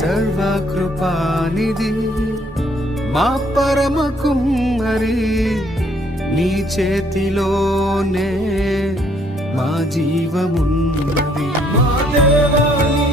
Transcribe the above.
సర్వకృపానిధి మా పరమ కుమ్మరి, నీ చేతిలోనే మా జీవమున్నది. మా దేవా నీ